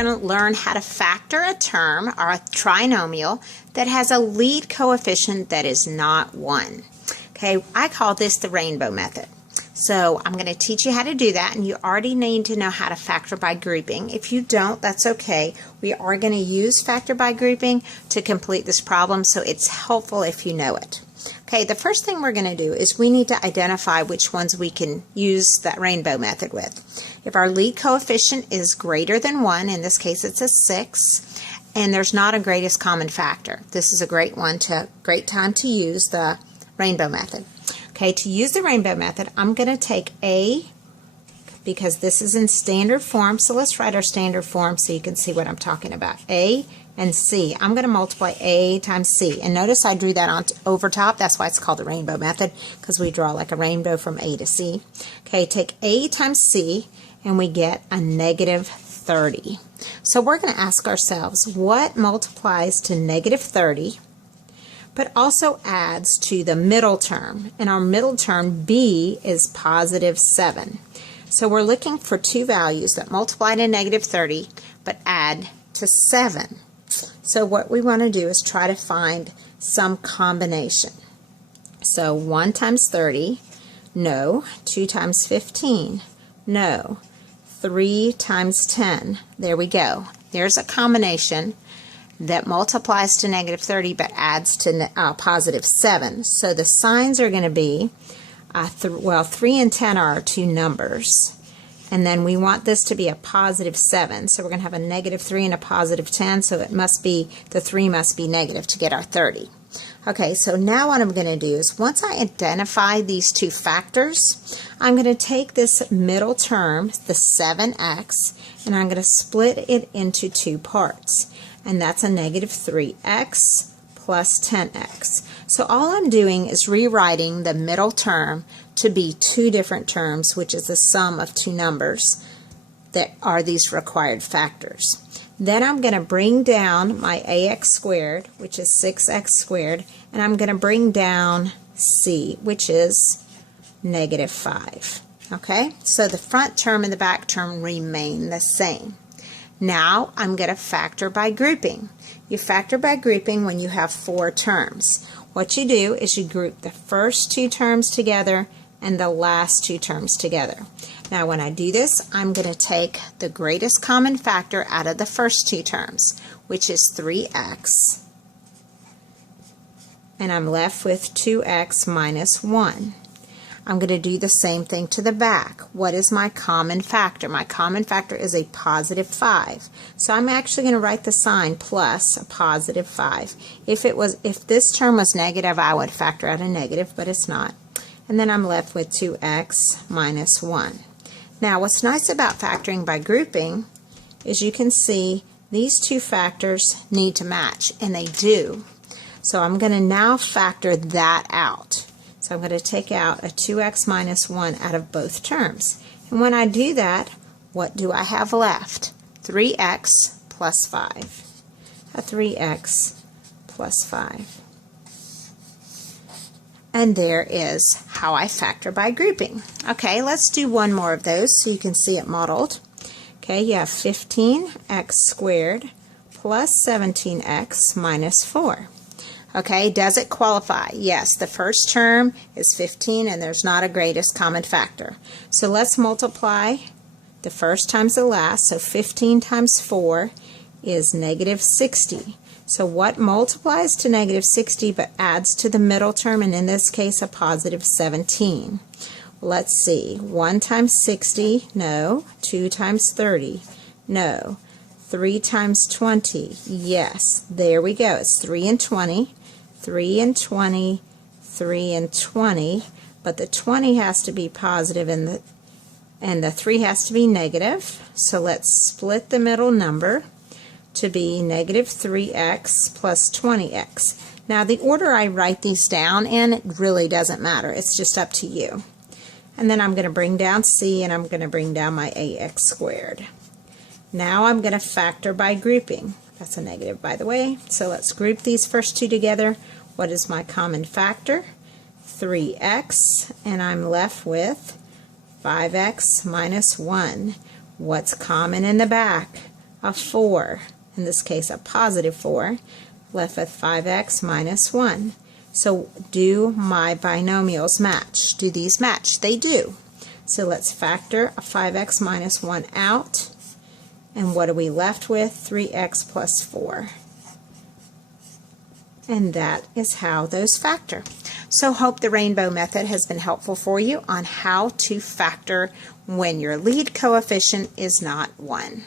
going to learn how to factor a term or a trinomial that has a lead coefficient that is not 1. Okay, I call this the rainbow method. So I'm going to teach you how to do that, and you already need to know how to factor by grouping. If you don't, that's okay. We are going to use factor by grouping to complete this problem, so it's helpful if you know it. Okay, the first thing we're going to do is we need to identify which ones we can use that rainbow method with. If our lead coefficient is greater than 1, in this case it's a 6, and there's not a greatest common factor, this is a great time to use the rainbow method. Okay, to use the rainbow method, I'm going to take A, because this is in standard form, so let's write our standard form so you can see what I'm talking about. A and C. I'm going to multiply A times C. And notice I drew that on over top. That's why it's called the rainbow method, because we draw like a rainbow from A to C. Okay, take A times C, and we get a negative 30. So we're going to ask ourselves, what multiplies to negative 30, but also adds to the middle term? And our middle term, B, is positive 7. So we're looking for two values that multiply to negative 30, but add to 7. So what we want to do is try to find some combination. So 1 times 30, no. 2 times 15, no. 3 times 10, there we go. There's a combination that multiplies to negative 30 but adds to positive 7. So the signs are going to be, 3 and 10 are our two numbers. And then we want this to be a positive 7. So we're going to have a negative 3 and a positive 10. So it must be, the 3 must be negative to get our 30. Okay, so now what I'm going to do is, once I identify these two factors, I'm going to take this middle term, the 7x, and I'm going to split it into two parts. And that's a negative 3x plus 10x. So all I'm doing is rewriting the middle term to be two different terms, which is the sum of two numbers that are these required factors. Then I'm going to bring down my ax squared, which is 6x squared, and I'm going to bring down c, which is negative 5. Okay, so the front term and the back term remain the same. Now I'm going to factor by grouping. You factor by grouping when you have 4 terms. What you do is you group the first 2 terms together and the last 2 terms together. Now when I do this, I'm going to take the greatest common factor out of the first 2 terms, which is 3x, and I'm left with 2x minus 1. I'm going to do the same thing to the back. What is my common factor? My common factor is a positive 5. So I'm actually going to write the sign plus a positive 5. If this term was negative, I would factor out a negative, but it's not. And then I'm left with 2x minus 1. Now what's nice about factoring by grouping is you can see these two factors need to match, and they do. So I'm going to now factor that out. So I'm going to take out a 2x minus 1 out of both terms. And when I do that, what do I have left? 3x plus 5. A 3x plus 5. And there is how I factor by grouping. Okay, let's do one more of those so you can see it modeled. Okay, you have 15x squared plus 17x minus 4. Okay, does it qualify? Yes, the first term is 15 and there's not a greatest common factor. So let's multiply the first times the last. So 15 times 4 is negative 60. So what multiplies to negative 60 but adds to the middle term, and in this case a positive 17? Let's see. 1 times 60, no. 2 times 30, no. 3 times 20, yes. There we go. It's 3 and 20. 3 and 20, 3 and 20, but the 20 has to be positive and the 3 has to be negative. So let's split the middle number to be negative 3x plus 20x. Now the order I write these down in, it really doesn't matter. It's just up to you. And then I'm going to bring down c, and I'm going to bring down my ax squared. Now I'm going to factor by grouping. That's a negative, by the way. So let's group these first two together. What is my common factor? 3x, and I'm left with 5x minus 1. What's common in the back? a 4, in this case a positive 4, left with 5x minus 1. So do my binomials match? Do these match? They do. So let's factor a 5x minus 1 out. And what are we left with? 3x plus 4. And that is how those factor. So hope the rainbow method has been helpful for you on how to factor when your lead coefficient is not 1.